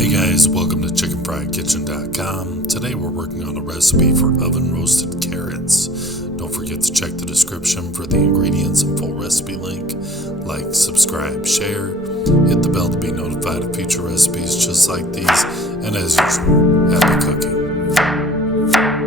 Hey guys, welcome to chickenfrykitchen.com. Today we're working on a recipe for oven roasted carrots. Don't forget to check the description for the ingredients and full recipe link. Like, subscribe, share, hit the bell to be notified of future recipes just like these, and as usual, happy cooking.